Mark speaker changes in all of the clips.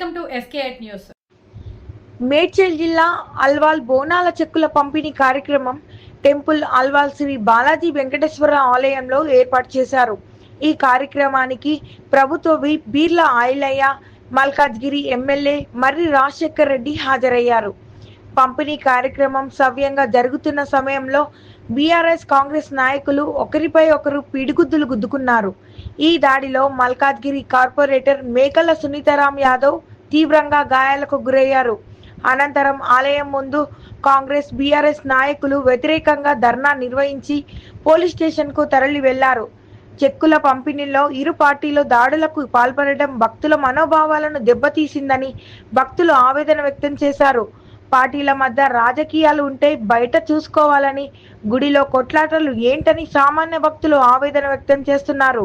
Speaker 1: Fake news.
Speaker 2: Medchal జిల్లా అల్వాల్ బోనాల చెక్కుల పంపిణీ కార్యక్రమం టెంపుల్ అల్వాల్ శ్రీ బాలాజీ వెంకటేశ్వర ఆలయంలో ఏర్పాటు చేశారు. ఈ కార్యక్రమానికి ప్రభుత్వ బీర్ల ఆయిలయ్య మల్కాజ్గిరి ఎమ్మెల్యే మర్రి రాజశేఖర్ రెడ్డి హాజరయ్యారు. పంపిణీ కార్యక్రమం సవ్యంగా జరుగుతున్న సమయంలో బీఆర్ఎస్ కాంగ్రెస్ నాయకులు ఒకరిపై ఒకరు పిడిగుద్దులు గుద్దుకున్నారు. ఈ దాడిలో మల్కాద్గిరి కార్పొరేటర్ మేకల సునీతారాం యాదవ్ తీవ్రంగా గాయాలకు గురయ్యారు. అనంతరం ఆలయం ముందు కాంగ్రెస్ బీఆర్ఎస్ నాయకులు వ్యతిరేకంగా ధర్నా నిర్వహించి పోలీస్ స్టేషన్కు తరలి వెళ్ళారు. చెక్కుల పంపిణీలో ఇరు పార్టీలు దాడులకు పాల్పడటం భక్తుల మనోభావాలను దెబ్బతీసిందని భక్తులు ఆవేదన వ్యక్తం చేశారు. పార్టీల మధ్య రాజకీయాలు ఉంటే బయట చూసుకోవాలని గుడిలో కొట్లాటలు ఏంటని సామాన్య భక్తులు ఆవేదన వ్యక్తం చేస్తున్నారు.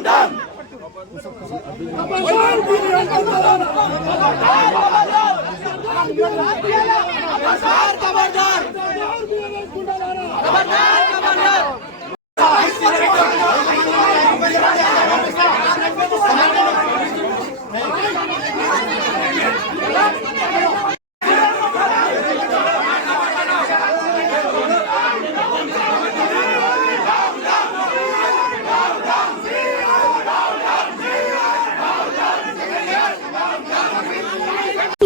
Speaker 3: Ramadan. Ramadan bin Ramadan. Ramadan bin
Speaker 4: Ramadan.